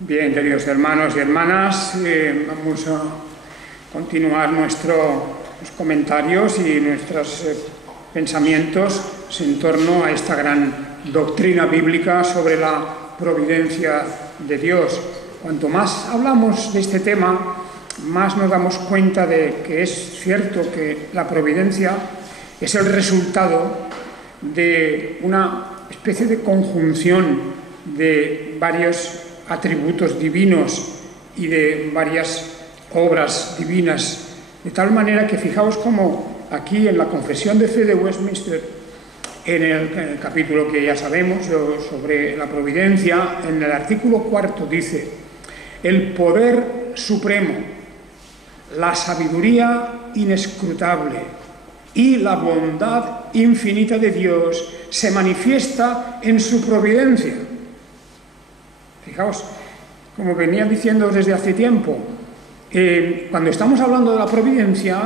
Bien, queridos hermanos y hermanas, vamos a continuar nuestros comentarios y nuestros pensamientos en torno a esta gran doctrina bíblica sobre la providencia de Dios. Cuanto más hablamos de este tema, más nos damos cuenta de que es cierto que la providencia es el resultado de una especie de conjunción de varios atributos divinos y de varias obras divinas, de tal manera que fijaos cómo aquí en la Confesión de Fe de Westminster, en el capítulo que ya sabemos sobre la providencia, en el artículo 4 dice: el poder supremo, la sabiduría inescrutable y la bondad infinita de Dios se manifiesta en su providencia. Fijaos, como venía diciendo desde hace tiempo, cuando estamos hablando de la providencia,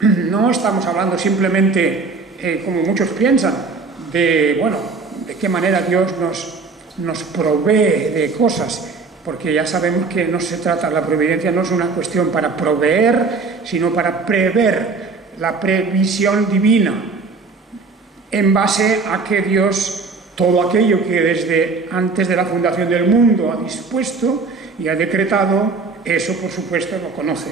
no estamos hablando simplemente, como muchos piensan, de qué manera Dios nos provee de cosas, porque ya sabemos que no se trata, la providencia no es una cuestión para proveer, sino para prever, la previsión divina, en base a que Dios, todo aquello que desde antes de la fundación del mundo ha dispuesto y ha decretado, eso por supuesto lo conoce.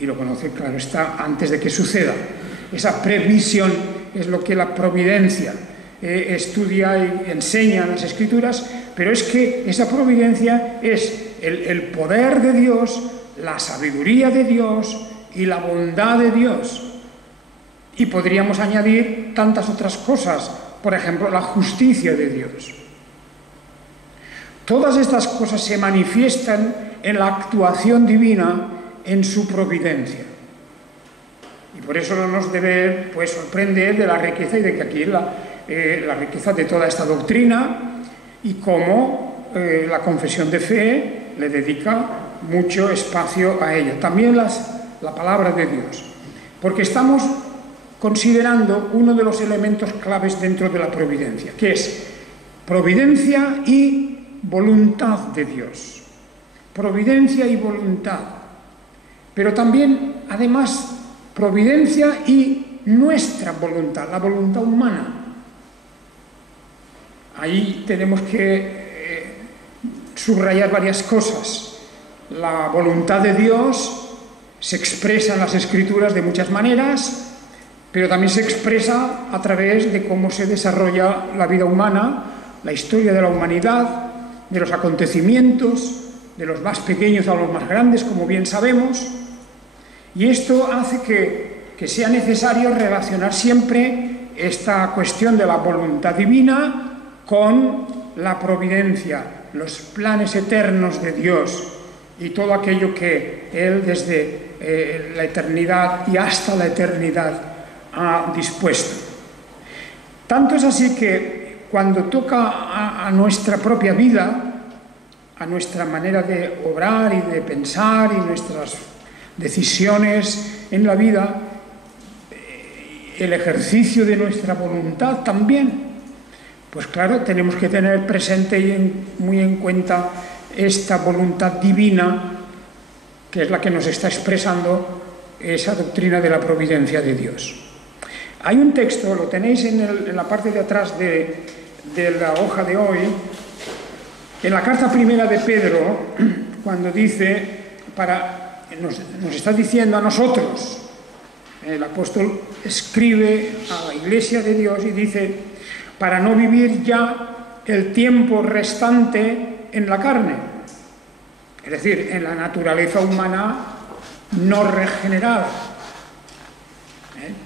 Y lo conoce, claro está, antes de que suceda. Esa previsión es lo que la providencia estudia y enseña en las Escrituras, pero es que esa providencia es el poder de Dios, la sabiduría de Dios y la bondad de Dios. Y podríamos añadir tantas otras cosas, por ejemplo, la justicia de Dios. Todas estas cosas se manifiestan en la actuación divina en su providencia. Y por eso no nos debe sorprender de la riqueza y de que aquí la riqueza de toda esta doctrina y cómo la confesión de fe le dedica mucho espacio a ella. También la palabra de Dios. Porque estamos considerando uno de los elementos claves dentro de la providencia, que es providencia y voluntad de Dios. Providencia y voluntad. Pero también, además, providencia y nuestra voluntad, la voluntad humana. Ahí tenemos que subrayar varias cosas. La voluntad de Dios se expresa en las Escrituras de muchas maneras, pero también se expresa a través de cómo se desarrolla la vida humana, la historia de la humanidad, de los acontecimientos, de los más pequeños a los más grandes, como bien sabemos. Y esto hace que sea necesario relacionar siempre esta cuestión de la voluntad divina con la providencia, los planes eternos de Dios y todo aquello que Él desde la eternidad y hasta la eternidad ha dispuesto. Tanto es así que cuando toca a nuestra propia vida, a nuestra manera de obrar y de pensar y nuestras decisiones en la vida, el ejercicio de nuestra voluntad también, pues claro, tenemos que tener presente y muy en cuenta esta voluntad divina, que es la que nos está expresando esa doctrina de la providencia de Dios. Hay un texto, lo tenéis en la parte de atrás de la hoja de hoy, en la carta primera de Pedro, cuando dice, nos está diciendo a nosotros, el apóstol escribe a la Iglesia de Dios y dice, para no vivir ya el tiempo restante en la carne, es decir, en la naturaleza humana no regenerada.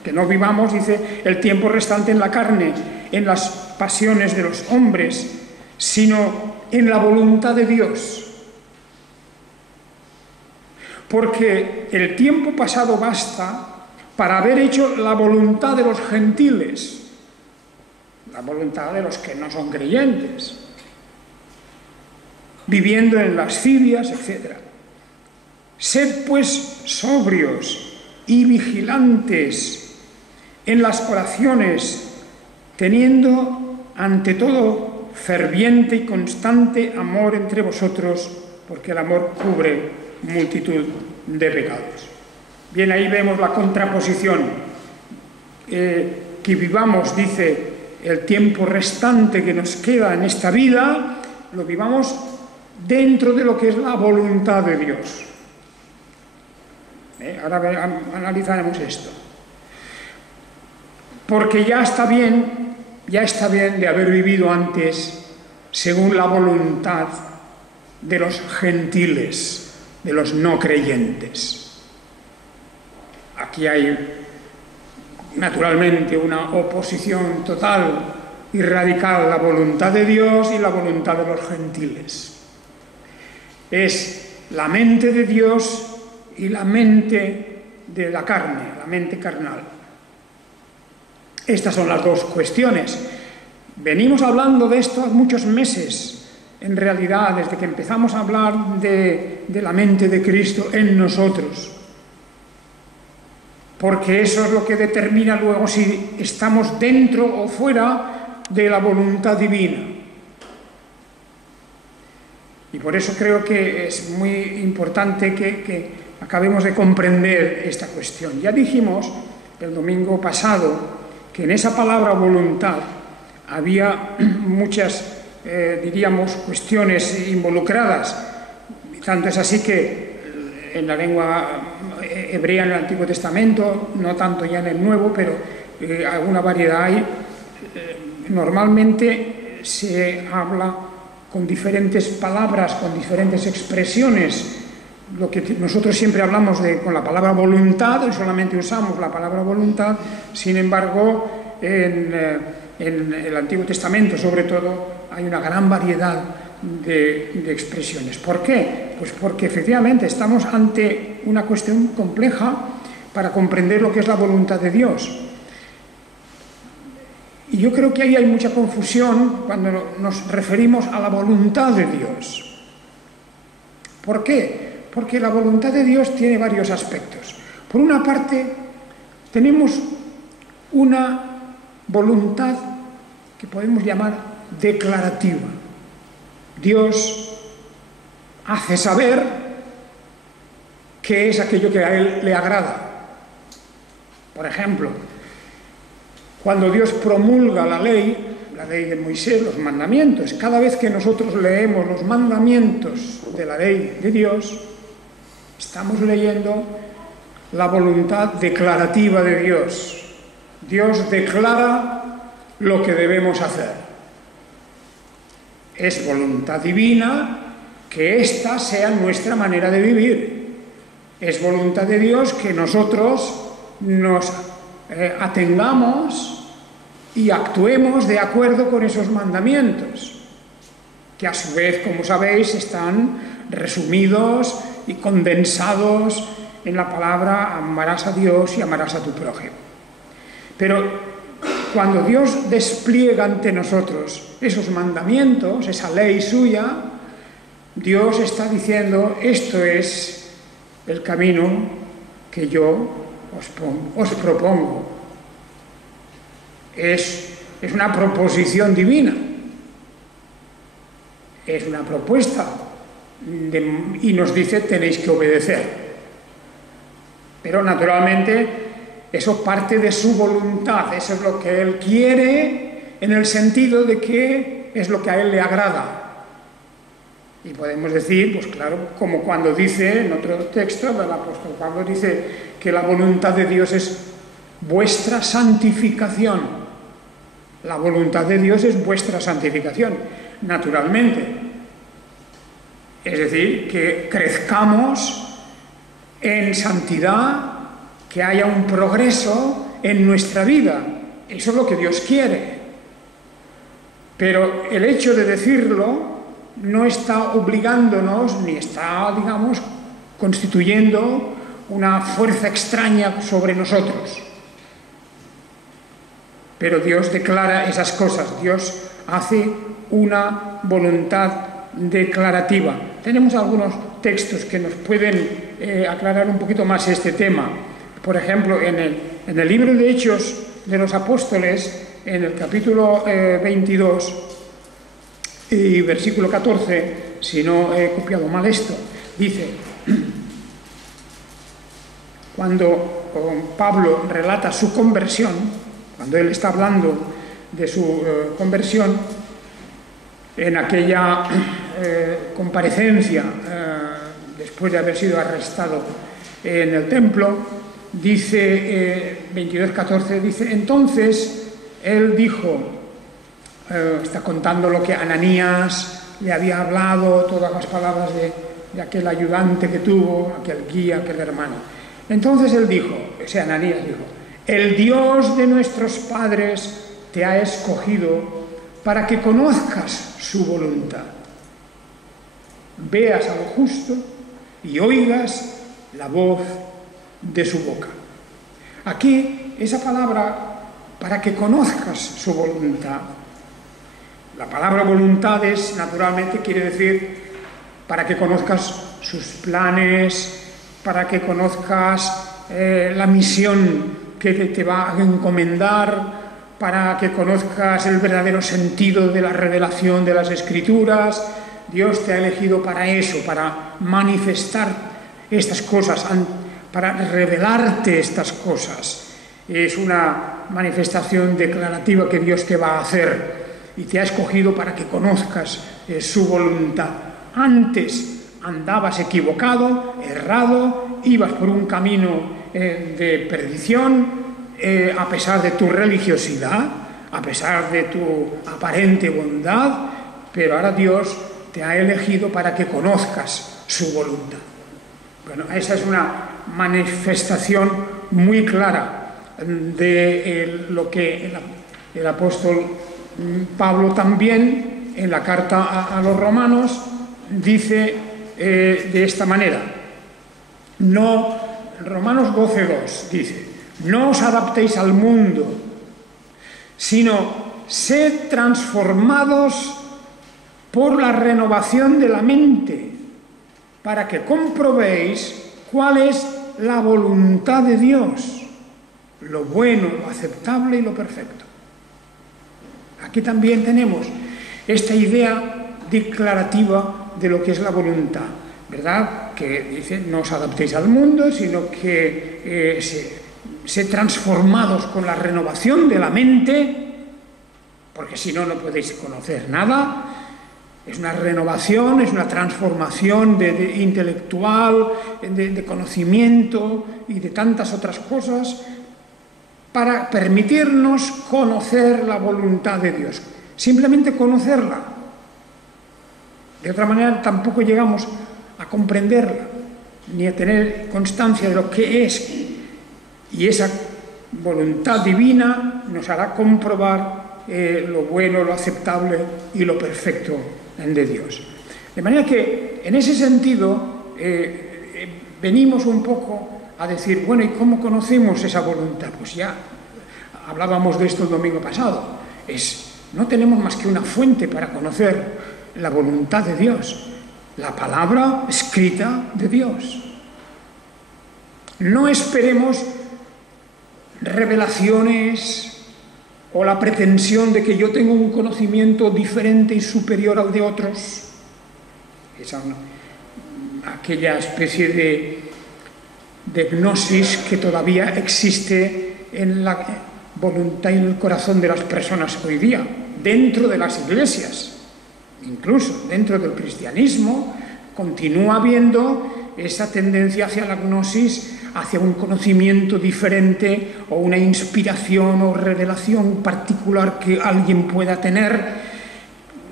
Que no vivamos, dice, el tiempo restante en la carne, en las pasiones de los hombres, sino en la voluntad de Dios. Porque el tiempo pasado basta para haber hecho la voluntad de los gentiles, la voluntad de los que no son creyentes, viviendo en lascivias, etc. Sed pues sobrios y vigilantes en las oraciones, teniendo ante todo ferviente y constante amor entre vosotros, porque el amor cubre multitud de pecados. Bien, ahí vemos la contraposición. Que vivamos, dice, el tiempo restante que nos queda en esta vida, lo vivamos dentro de lo que es la voluntad de Dios. Ahora analizaremos esto. Porque ya está bien de haber vivido antes según la voluntad de los gentiles, de los no creyentes. Aquí hay naturalmente una oposición total y radical a la voluntad de Dios y la voluntad de los gentiles. Es la mente de Dios y la mente de la carne, la mente carnal. Estas son las dos cuestiones. Venimos hablando de esto muchos meses, en realidad, desde que empezamos a hablar de la mente de Cristo en nosotros. Porque eso es lo que determina luego si estamos dentro o fuera de la voluntad divina. Y por eso creo que es muy importante que acabemos de comprender esta cuestión. Ya dijimos el domingo pasado que en esa palabra voluntad había muchas, diríamos, cuestiones involucradas. Tanto es así que en la lengua hebrea en el Antiguo Testamento, no tanto ya en el Nuevo, pero alguna variedad hay. Normalmente se habla con diferentes palabras, con diferentes expresiones. Lo que nosotros siempre hablamos con la palabra voluntad, y solamente usamos la palabra voluntad. Sin embargo, en el Antiguo Testamento, sobre todo, hay una gran variedad de expresiones. ¿Por qué? Pues porque efectivamente estamos ante una cuestión compleja para comprender lo que es la voluntad de Dios. Y yo creo que ahí hay mucha confusión cuando nos referimos a la voluntad de Dios. ¿Por qué? Porque la voluntad de Dios tiene varios aspectos. Por una parte, tenemos una voluntad que podemos llamar declarativa. Dios hace saber qué es aquello que a Él le agrada. Por ejemplo, cuando Dios promulga la ley de Moisés, los mandamientos, cada vez que nosotros leemos los mandamientos de la ley de Dios, estamos leyendo la voluntad declarativa de Dios. Dios declara lo que debemos hacer. Es voluntad divina que esta sea nuestra manera de vivir. Es voluntad de Dios que nosotros nos atengamos y actuemos de acuerdo con esos mandamientos, que a su vez, como sabéis, están resumidos y condensados en la palabra amarás a Dios y amarás a tu prójimo. Pero cuando Dios despliega ante nosotros esos mandamientos, esa ley suya, Dios está diciendo, esto es el camino que yo os propongo. Es una proposición divina. Es una propuesta. Y nos dice, tenéis que obedecer. Pero naturalmente eso parte de su voluntad, eso es lo que Él quiere, en el sentido de que es lo que a Él le agrada. Y podemos decir, pues claro, como cuando dice en otro texto del apóstol Pablo, dice que la voluntad de Dios es vuestra santificación. La voluntad de Dios es vuestra santificación, naturalmente. Es decir, que crezcamos en santidad, que haya un progreso en nuestra vida. Eso es lo que Dios quiere. Pero el hecho de decirlo no está obligándonos, ni está, digamos, constituyendo una fuerza extraña sobre nosotros. Pero Dios declara esas cosas. Dios hace una voluntad declarativa. Tenemos algunos textos que nos pueden aclarar un poquito más este tema. Por ejemplo, en el libro de Hechos de los Apóstoles, en el capítulo 22, Y versículo 14, si no he copiado mal esto, dice, cuando Pablo relata su conversión, cuando él está hablando de su conversión, en aquella comparecencia, después de haber sido arrestado en el templo, dice, 22:14, dice, entonces él dijo, está contando lo que Ananías le había hablado, todas las palabras de aquel ayudante que tuvo, aquel guía, aquel hermano. Entonces él dijo, ese Ananías dijo, el Dios de nuestros padres te ha escogido para que conozcas su voluntad, veas a lo justo y oigas la voz de su boca. Aquí, esa palabra, para que conozcas su voluntad, la palabra voluntades, naturalmente, quiere decir para que conozcas sus planes, para que conozcas la misión que te va a encomendar, para que conozcas el verdadero sentido de la revelación de las Escrituras. Dios te ha elegido para eso, para manifestar estas cosas, para revelarte estas cosas. Es una manifestación declarativa que Dios te va a hacer y te ha escogido para que conozcas su voluntad. Antes andabas equivocado, errado, ibas por un camino de perdición, a pesar de tu religiosidad, a pesar de tu aparente bondad, pero ahora Dios te ha elegido para que conozcas su voluntad. Bueno, esa es una manifestación muy clara de lo que el apóstol Pablo también en la carta a los romanos dice de esta manera. No, Romanos 12:2 dice, no os adaptéis al mundo, sino sed transformados por la renovación de la mente, para que comprobéis cuál es la voluntad de Dios, lo bueno, lo aceptable y lo perfecto. Aquí también tenemos esta idea declarativa de lo que es la voluntad, ¿verdad? Que dice, no os adaptéis al mundo, sino que sed transformados con la renovación de la mente, porque si no, no podéis conocer nada. Es una renovación, es una transformación intelectual, de conocimiento y de tantas otras cosas, para permitirnos conocer la voluntad de Dios. Simplemente conocerla. De otra manera tampoco llegamos a comprenderla, ni a tener constancia de lo que es. Y esa voluntad divina nos hará comprobar lo bueno, lo aceptable y lo perfecto de Dios. De manera que, en ese sentido, venimos un poco a decir, bueno, ¿y cómo conocemos esa voluntad? Pues ya hablábamos de esto el domingo pasado. No tenemos más que una fuente para conocer la voluntad de Dios, la palabra escrita de Dios. No esperemos revelaciones o la pretensión de que yo tengo un conocimiento diferente y superior al de otros. Aquella especie de gnosis que todavía existe en la voluntad y en el corazón de las personas hoy día, dentro de las iglesias, incluso dentro del cristianismo, continúa habiendo esa tendencia hacia la gnosis, hacia un conocimiento diferente o una inspiración o revelación particular que alguien pueda tener,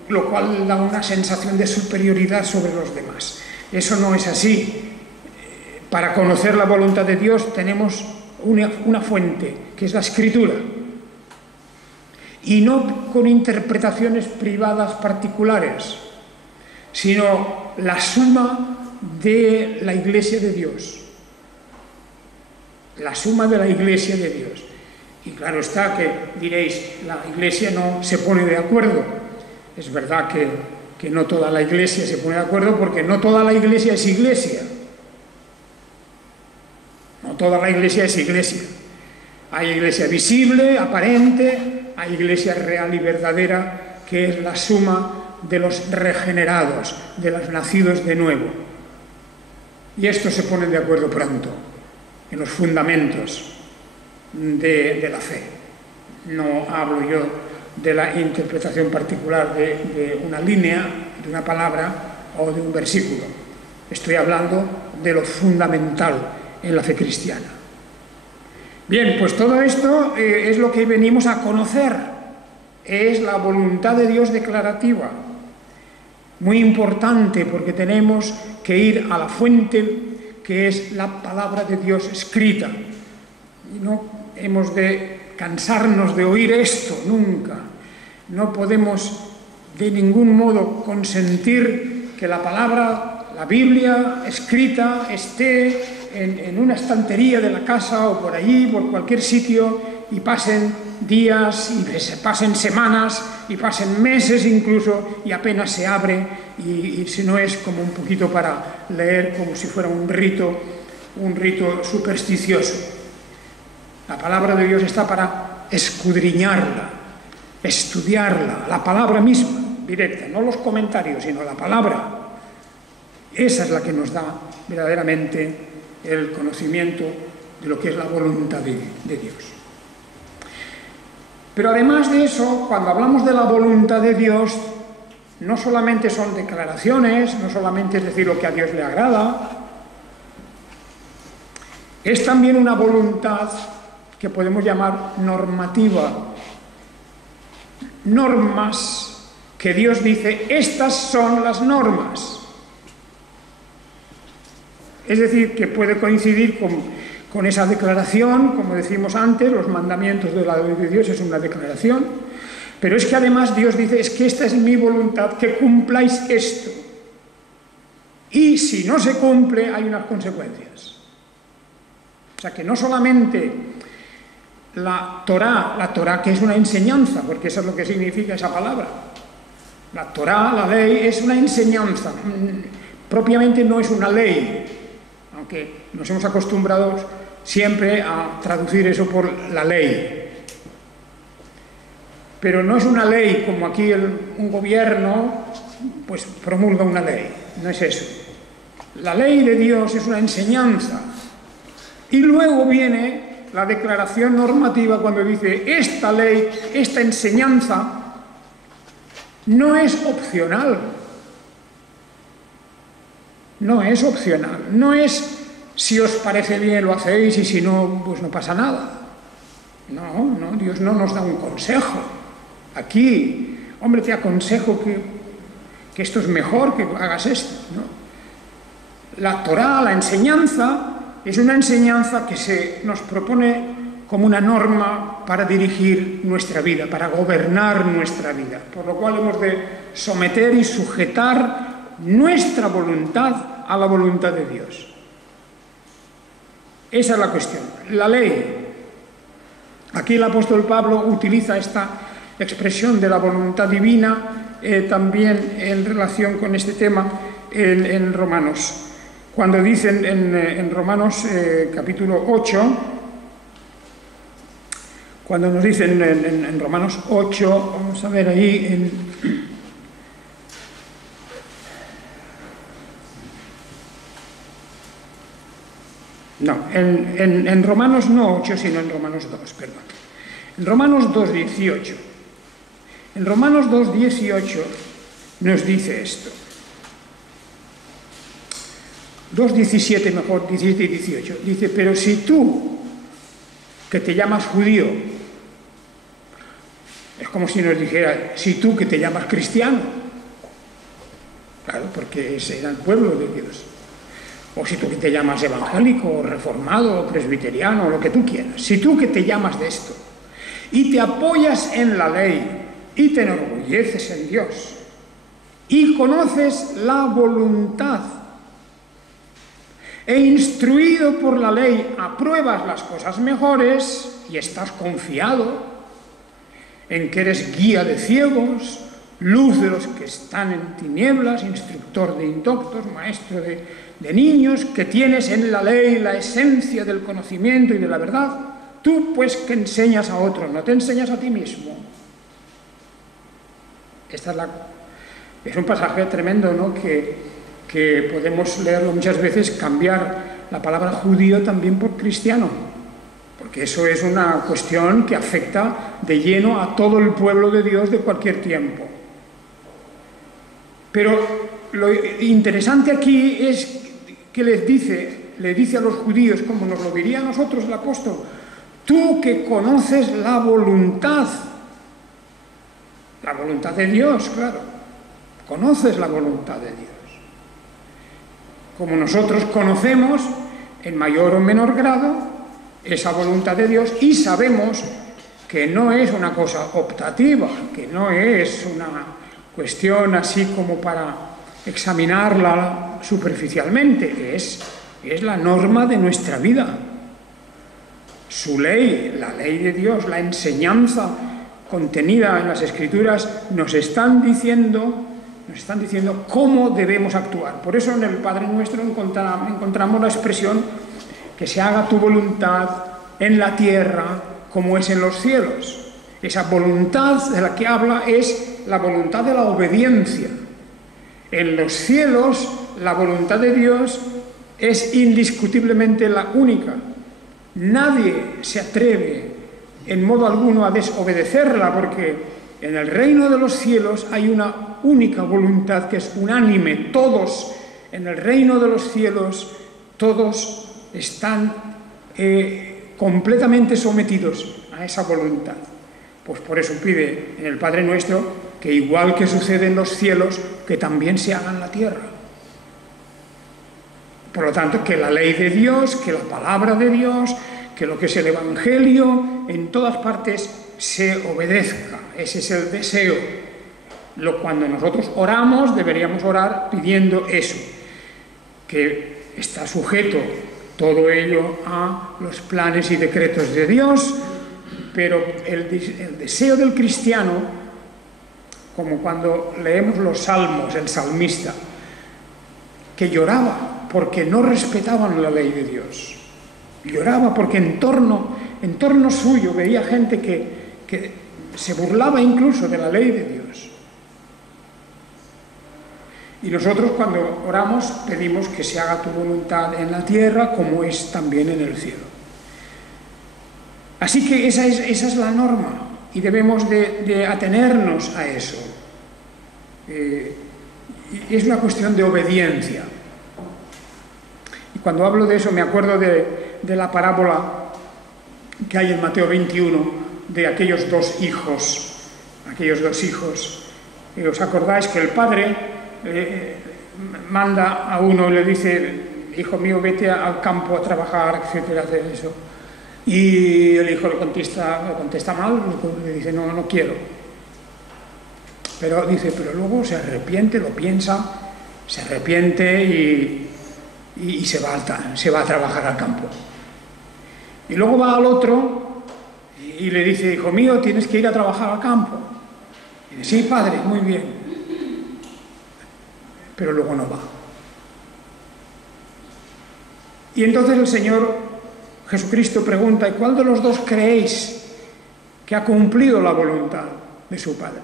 lo cual da una sensación de superioridad sobre los demás. Eso no es así. Para conocer la voluntad de Dios tenemos una fuente, que es la Escritura, y no con interpretaciones privadas particulares, sino la suma de la Iglesia de Dios. La suma de la Iglesia de Dios. Y claro está que diréis, la Iglesia no se pone de acuerdo. Es verdad que no toda la Iglesia se pone de acuerdo, porque no toda la Iglesia es Iglesia. No toda la Iglesia es Iglesia. Hay Iglesia visible, aparente, hay Iglesia real y verdadera, que es la suma de los regenerados, de los nacidos de nuevo. Y estos se ponen de acuerdo pronto en los fundamentos de la fe. No hablo yo de la interpretación particular de una línea, de una palabra o de un versículo. Estoy hablando de lo fundamental en la fe cristiana. Bien, pues todo esto es lo que venimos a conocer. Es la voluntad de Dios declarativa. Muy importante, porque tenemos que ir a la fuente que es la palabra de Dios escrita. Y no hemos de cansarnos de oír esto nunca. No podemos de ningún modo consentir que la palabra, la Biblia escrita, esté en una estantería de la casa o por allí, por cualquier sitio, y pasen días, y pasen semanas, y pasen meses incluso, y apenas se abre, y si no es como un poquito para leer como si fuera un rito supersticioso. La palabra de Dios está para escudriñarla, estudiarla, la palabra misma, directa, no los comentarios, sino la palabra. Esa es la que nos da verdaderamente el conocimiento de lo que es la voluntad de Dios. Pero además de eso, cuando hablamos de la voluntad de Dios, no solamente son declaraciones, no solamente es decir lo que a Dios le agrada, es también una voluntad que podemos llamar normativa. Normas que Dios dice, estas son las normas. Es decir, que puede coincidir con esa declaración, como decimos antes, los mandamientos de la ley de Dios es una declaración, pero es que además Dios dice, es que esta es mi voluntad, que cumpláis esto. Y si no se cumple, hay unas consecuencias. O sea que no solamente la Torá que es una enseñanza, porque eso es lo que significa esa palabra. La Torá, la ley, es una enseñanza, propiamente no es una ley, aunque nos hemos acostumbrado siempre a traducir eso por la ley. Pero no es una ley como aquí un gobierno pues promulga una ley, no es eso. La ley de Dios es una enseñanza. Y luego viene la declaración normativa cuando dice, esta ley, esta enseñanza no es opcional. No es opcional, no es si os parece bien lo hacéis y si no, pues no pasa nada. No, Dios no nos da un consejo. Aquí, hombre, te aconsejo que esto es mejor, que hagas esto. No. La Torá, la enseñanza, es una enseñanza que se nos propone como una norma para dirigir nuestra vida, para gobernar nuestra vida, por lo cual hemos de someter y sujetar nuestra voluntad a la voluntad de Dios. Esa es la cuestión. La ley. Aquí el apóstol Pablo utiliza esta expresión de la voluntad divina también en relación con este tema en Romanos. Cuando dicen en Romanos capítulo 8, cuando nos dicen en Romanos 8, vamos a ver ahí en Romanos no 8, sino en Romanos 2, perdón. En Romanos 2:18. En Romanos 2:18 nos dice esto. 2:17 mejor, 17 y 18. Dice, pero si tú, que te llamas judío, es como si nos dijera, si tú que te llamas cristiano, claro, porque ese era el pueblo de Dios. O si tú que te llamas evangélico, o reformado, o presbiteriano, o lo que tú quieras. Si tú que te llamas de esto, y te apoyas en la ley, y te enorgulleces en Dios, y conoces la voluntad, e instruido por la ley apruebas las cosas mejores, y estás confiado en que eres guía de ciegos, luz de los que están en tinieblas, instructor de indoctos, maestro de niños, que tienes en la ley la esencia del conocimiento y de la verdad, tú pues que enseñas a otros, no te enseñas a ti mismo. Esta es Es un pasaje tremendo, ¿no? Que podemos leerlo muchas veces, cambiar la palabra judío también por cristiano, porque eso es una cuestión que afecta de lleno a todo el pueblo de Dios de cualquier tiempo. Pero lo interesante aquí es que le dice a los judíos, como nos lo diría a nosotros el apóstol: tú que conoces la voluntad de Dios, claro, conoces la voluntad de Dios. Como nosotros conocemos, en mayor o menor grado, esa voluntad de Dios, y sabemos que no es una cosa optativa, que no es una cuestión así como para examinarla superficialmente, es la norma de nuestra vida. Su ley, la ley de Dios, la enseñanza contenida en las Escrituras nos están diciendo cómo debemos actuar. Por eso en el Padre Nuestro encontramos la expresión: que se haga tu voluntad en la tierra como es en los cielos. Esa voluntad de la que habla es la voluntad de la obediencia. En los cielos la voluntad de Dios es indiscutiblemente la única. Nadie se atreve en modo alguno a desobedecerla, porque en el reino de los cielos hay una única voluntad que es unánime. Todos en el reino de los cielos, todos están completamente sometidos a esa voluntad. Pues por eso pide en el Padre Nuestro que, igual que sucede en los cielos, que también se haga en la tierra. Por lo tanto, que la ley de Dios, que la palabra de Dios, que lo que es el Evangelio, en todas partes se obedezca. Ese es el deseo. Cuando nosotros oramos, deberíamos orar pidiendo eso, que está sujeto todo ello a los planes y decretos de Dios, pero el deseo del cristiano, como cuando leemos los salmos, el salmista, que lloraba porque no respetaban la ley de Dios. Lloraba porque en torno suyo veía gente que se burlaba incluso de la ley de Dios. Y nosotros, cuando oramos, pedimos que se haga tu voluntad en la tierra como es también en el cielo. Así que esa es la norma, y debemos de atenernos a eso. Y es una cuestión de obediencia. Y cuando hablo de eso me acuerdo de la parábola que hay en Mateo 21 de aquellos dos hijos. ¿Os acordáis que el padre manda a uno y le dice: hijo mío, vete al campo a trabajar, etcétera, hacer eso? Y el hijo le contesta mal, le dice: no quiero. Pero luego se arrepiente, lo piensa, se arrepiente y se va a trabajar al campo. Y luego va al otro y le dice: hijo mío, tienes que ir a trabajar al campo. Y dice: sí, padre, muy bien. Pero luego no va. Y entonces el Señor Jesucristo pregunta: ¿y cuál de los dos creéis que ha cumplido la voluntad de su Padre?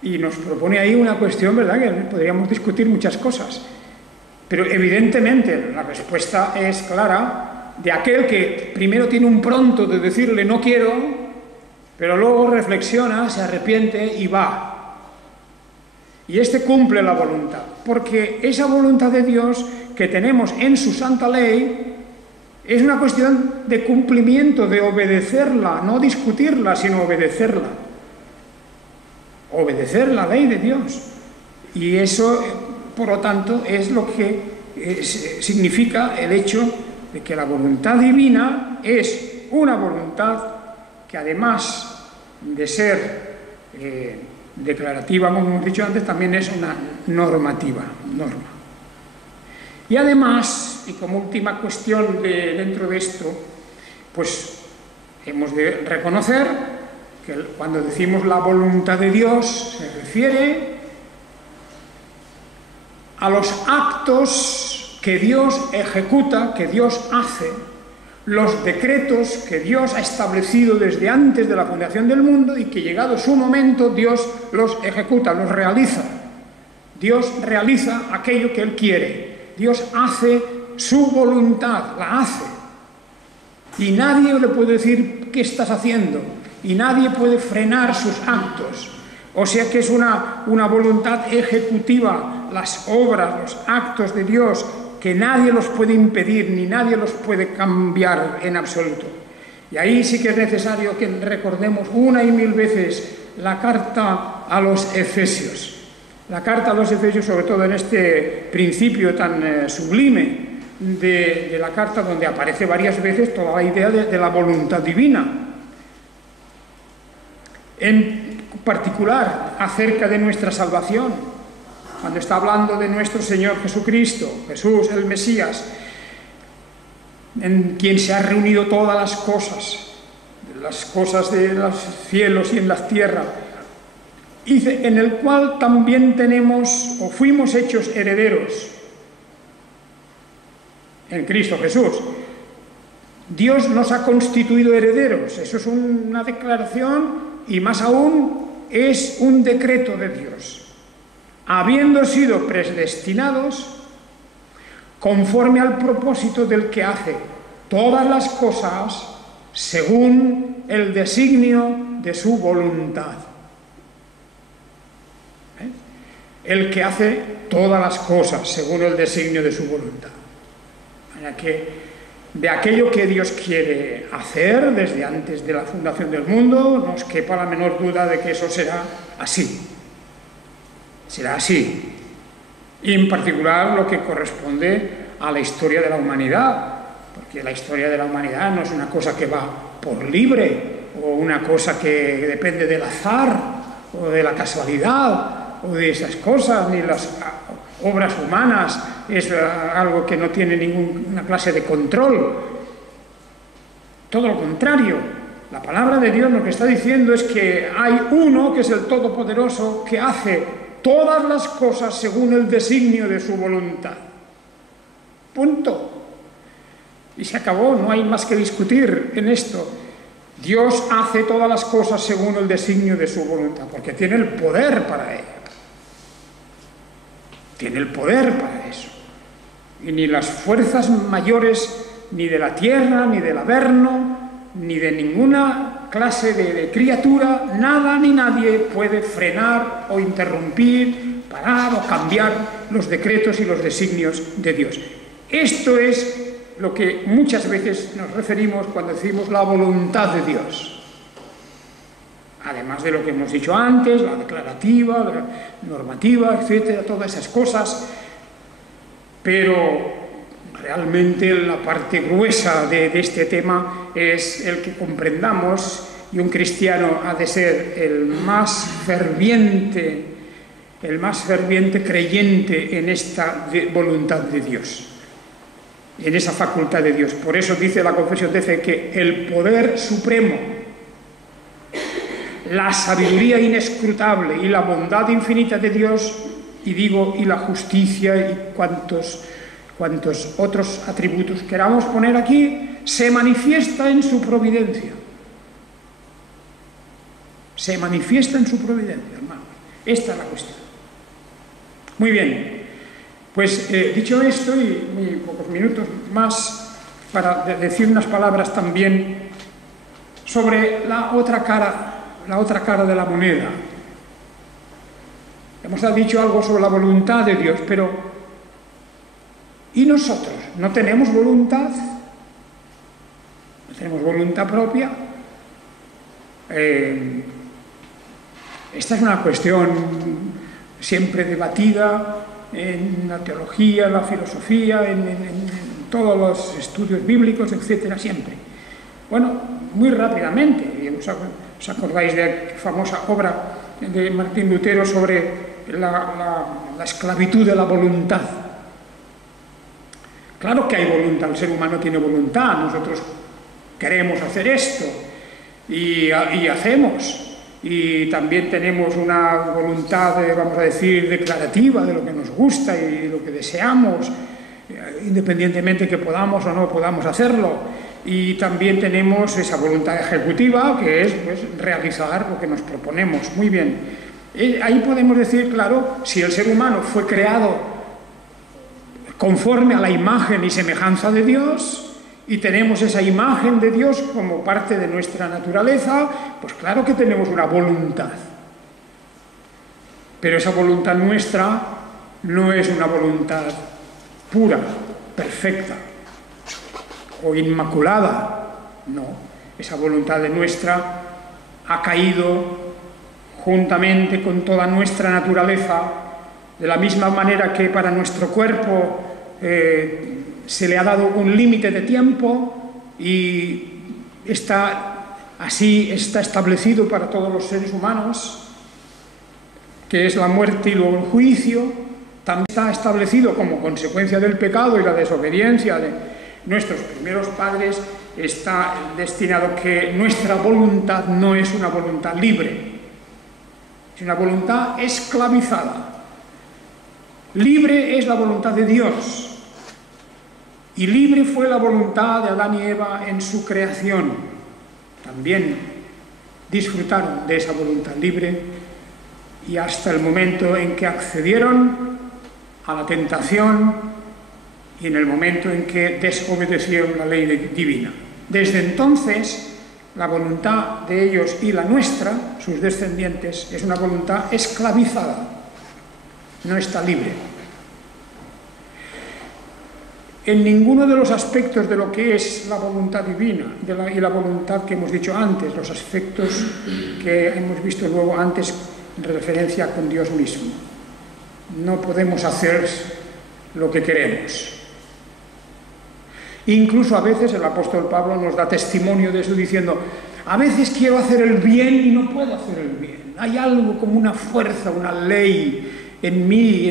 Y nos propone ahí una cuestión, ¿verdad?, que podríamos discutir muchas cosas. Pero evidentemente la respuesta es clara, de aquel que primero tiene un pronto de decirle no quiero, pero luego reflexiona, se arrepiente y va. Y este cumple la voluntad, porque esa voluntad de Dios que tenemos en su santa ley es una cuestión de cumplimiento, de obedecerla, no discutirla, sino obedecerla. Obedecer la ley de Dios. Y eso, por lo tanto, es lo que significa el hecho de que la voluntad divina es una voluntad que, además de ser declarativa, como hemos dicho antes, también es una norma. Y además, y como última cuestión dentro de esto, pues hemos de reconocer que cuando decimos la voluntad de Dios se refiere a los actos que Dios ejecuta, que Dios hace, los decretos que Dios ha establecido desde antes de la fundación del mundo y que llegado su momento Dios los ejecuta, los realiza. Dios realiza aquello que Él quiere. Dios hace su voluntad, la hace. Y nadie le puede decir qué estás haciendo. Y nadie puede frenar sus actos. O sea que es una voluntad ejecutiva, las obras, los actos de Dios, que nadie los puede impedir ni nadie los puede cambiar en absoluto. Y ahí sí que es necesario que recordemos una y mil veces la carta a los Efesios. La carta a los Efesios, sobre todo en este principio tan sublime de la carta, donde aparece varias veces toda la idea de la voluntad divina. En particular, acerca de nuestra salvación. Cuando está hablando de nuestro Señor Jesucristo, Jesús el Mesías, en quien se han reunido todas las cosas de los cielos y en la tierra, dice, en el cual también tenemos o fuimos hechos herederos en Cristo Jesús. Dios nos ha constituido herederos, eso es una declaración y más aún es un decreto de Dios. Habiendo sido predestinados conforme al propósito del que hace todas las cosas según el designio de su voluntad. El que hace todas las cosas según el designio de su voluntad. Para que de aquello que Dios quiere hacer desde antes de la fundación del mundo, no os quepa la menor duda de que eso será así. Será así. Y en particular lo que corresponde a la historia de la humanidad, porque la historia de la humanidad no es una cosa que va por libre, o una cosa que depende del azar, o de la casualidad, o de esas cosas, ni las obras humanas, es algo que no tiene ninguna clase de control. Todo lo contrario, la palabra de Dios lo que está diciendo es que hay uno que es el Todopoderoso que hace todas las cosas según el designio de su voluntad. Punto. Y se acabó, no hay más que discutir en esto. Dios hace todas las cosas según el designio de su voluntad, porque tiene el poder para ello. Tiene el poder para eso. Y ni las fuerzas mayores, ni de la tierra, ni del averno, ni de ninguna clase de criatura, nada ni nadie puede frenar o interrumpir, parar o cambiar los decretos y los designios de Dios. Esto es lo que muchas veces nos referimos cuando decimos la voluntad de Dios. Además de lo que hemos dicho antes, la declarativa, la normativa, etcétera, todas esas cosas, pero realmente la parte gruesa de este tema es el que comprendamos, y un cristiano ha de ser el más ferviente creyente en esta voluntad de Dios, en esa facultad de Dios. Por eso dice la confesión de fe que el poder supremo, la sabiduría inescrutable y la bondad infinita de Dios, y la justicia y cuantos otros atributos queramos poner aquí, se manifiesta en su providencia. Se manifiesta en su providencia, hermanos. Esta es la cuestión. Muy bien. Pues dicho esto, y pocos minutos más para decir unas palabras también sobre la otra cara de la moneda. Hemos dicho algo sobre la voluntad de Dios, pero ¿y nosotros? ¿No tenemos voluntad? ¿No tenemos voluntad propia? Esta es una cuestión siempre debatida en la teología, en la filosofía, en todos los estudios bíblicos, etcétera, siempre. Bueno, muy rápidamente, ¿os acordáis de la famosa obra de Martín Lutero sobre la esclavitud de la voluntad? Claro que hay voluntad, el ser humano tiene voluntad, nosotros queremos hacer esto y hacemos. Y también tenemos una voluntad, vamos a decir, declarativa de lo que nos gusta y lo que deseamos, independientemente que podamos o no podamos hacerlo. y también tenemos esa voluntad ejecutiva, que es pues, realizar lo que nos proponemos. Muy bien. Ahí podemos decir, claro, si el ser humano fue creado conforme a la imagen y semejanza de Dios, y tenemos esa imagen de Dios como parte de nuestra naturaleza, pues claro que tenemos una voluntad. Pero esa voluntad nuestra no es una voluntad pura, perfecta o inmaculada, no. Esa voluntad de nuestra ha caído juntamente con toda nuestra naturaleza, de la misma manera que para nuestro cuerpo se le ha dado un límite de tiempo y así está establecido para todos los seres humanos, que es la muerte y luego el juicio. También está establecido como consecuencia del pecado y la desobediencia de nuestros primeros padres, está destinado que nuestra voluntad no es una voluntad libre, es una voluntad esclavizada. Libre es la voluntad de Dios, y libre fue la voluntad de Adán y Eva en su creación. También disfrutaron de esa voluntad libre, y hasta el momento en que accedieron a la tentación y en el momento en que desobedecieron la ley divina. Desde entonces, la voluntad de ellos y la nuestra, sus descendientes, es una voluntad esclavizada, no está libre. En ninguno de los aspectos de lo que es la voluntad divina y la voluntad que hemos dicho antes, los aspectos que hemos visto luego antes en referencia con Dios mismo, no podemos hacer lo que queremos. Incluso a veces el apóstol Pablo nos da testimonio de eso diciendo: a veces quiero hacer el bien y no puedo hacer el bien. Hay algo como una fuerza, una ley en mí,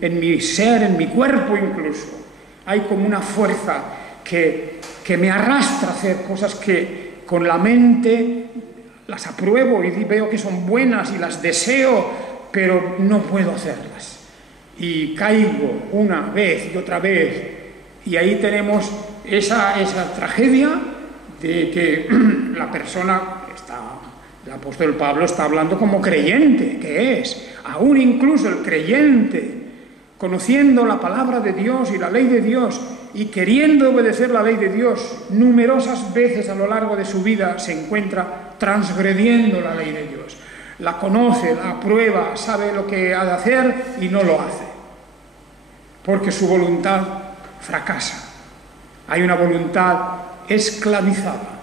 en mi ser, en mi cuerpo incluso. Hay como una fuerza que me arrastra a hacer cosas que con la mente las apruebo y veo que son buenas y las deseo, pero no puedo hacerlas. Y caigo una vez y otra vez. Y ahí tenemos esa tragedia de que la persona, el apóstol Pablo está hablando como creyente, que es, aún incluso el creyente, conociendo la palabra de Dios y la ley de Dios y queriendo obedecer la ley de Dios, numerosas veces a lo largo de su vida se encuentra transgrediendo la ley de Dios. La conoce, la aprueba, sabe lo que ha de hacer y no lo hace, porque su voluntad fracasa. Hay una voluntad esclavizada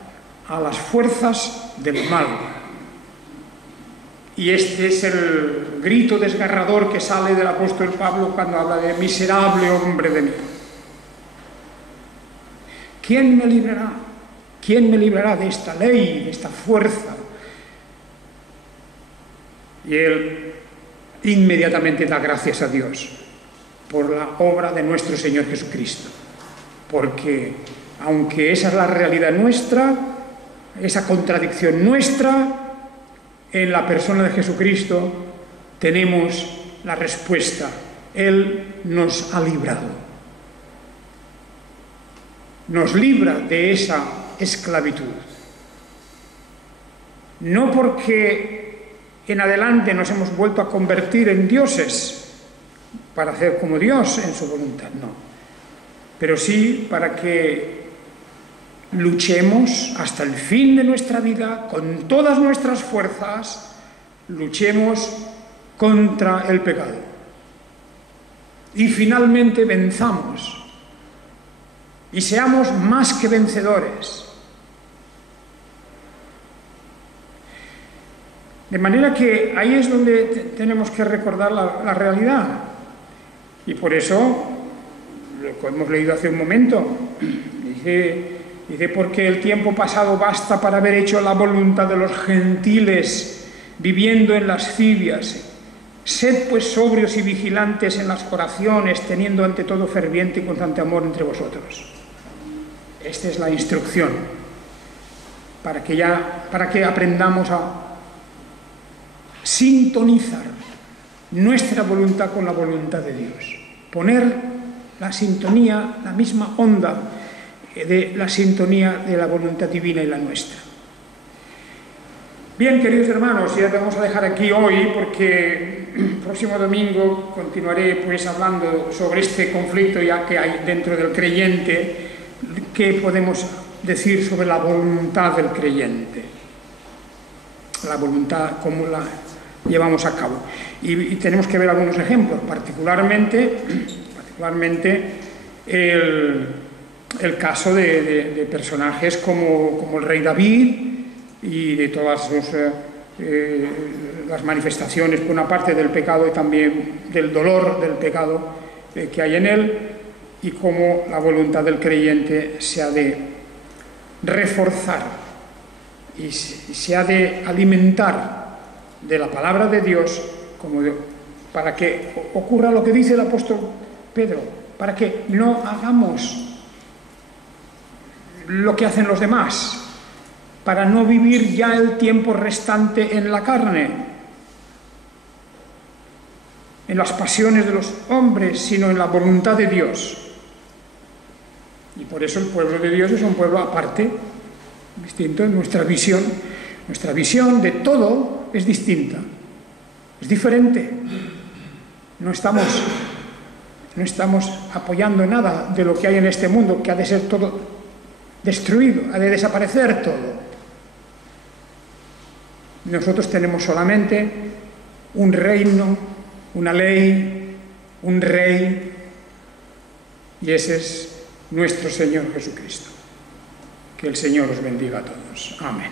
a las fuerzas del mal. Y este es el grito desgarrador que sale del apóstol Pablo cuando habla de miserable hombre de mí. ¿Quién me librará? ¿Quién me librará de esta ley, de esta fuerza? Y él inmediatamente da gracias a Dios por la obra de nuestro Señor Jesucristo. Porque aunque esa es la realidad nuestra, esa contradicción nuestra, en la persona de Jesucristo tenemos la respuesta. Él nos ha librado. Nos libra de esa esclavitud. No porque en adelante nos hemos vuelto a convertir en dioses para hacer como Dios en su voluntad, no. Pero sí para que luchemos hasta el fin de nuestra vida, con todas nuestras fuerzas, luchemos contra el pecado. Y finalmente venzamos. Y seamos más que vencedores. De manera que ahí es donde tenemos que recordar la realidad. Y por eso, lo que hemos leído hace un momento, dice, porque el tiempo pasado basta para haber hecho la voluntad de los gentiles, viviendo en lascivias. Sed pues sobrios y vigilantes en las oraciones, teniendo ante todo ferviente y constante amor entre vosotros. Esta es la instrucción, para que aprendamos a sintonizar nuestra voluntad con la voluntad de Dios. Poner la sintonía, la misma onda, de la sintonía de la voluntad divina y la nuestra. Bien, queridos hermanos, ya te vamos a dejar aquí hoy porque el próximo domingo continuaré pues hablando sobre este conflicto ya que hay dentro del creyente, qué podemos decir sobre la voluntad del creyente, la voluntad, cómo la llevamos a cabo. Y tenemos que ver algunos ejemplos, particularmente el caso de personajes como el rey David y de todas las manifestaciones, por una parte, del pecado y también del dolor del pecado que hay en él, y cómo la voluntad del creyente se ha de reforzar y se ha de alimentar de la palabra de Dios para que ocurra lo que dice el apóstol Pedro, para que no hagamos lo que hacen los demás, para no vivir ya el tiempo restante en la carne, en las pasiones de los hombres, sino en la voluntad de Dios. Y por eso el pueblo de Dios es un pueblo aparte, distinto. Nuestra visión de todo es distinta, es diferente. No estamos apoyando nada de lo que hay en este mundo, que ha de ser todo destruido, ha de desaparecer todo. Nosotros tenemos solamente un reino, una ley, un rey, y ese es nuestro Señor Jesucristo. Que el Señor os bendiga a todos. Amén.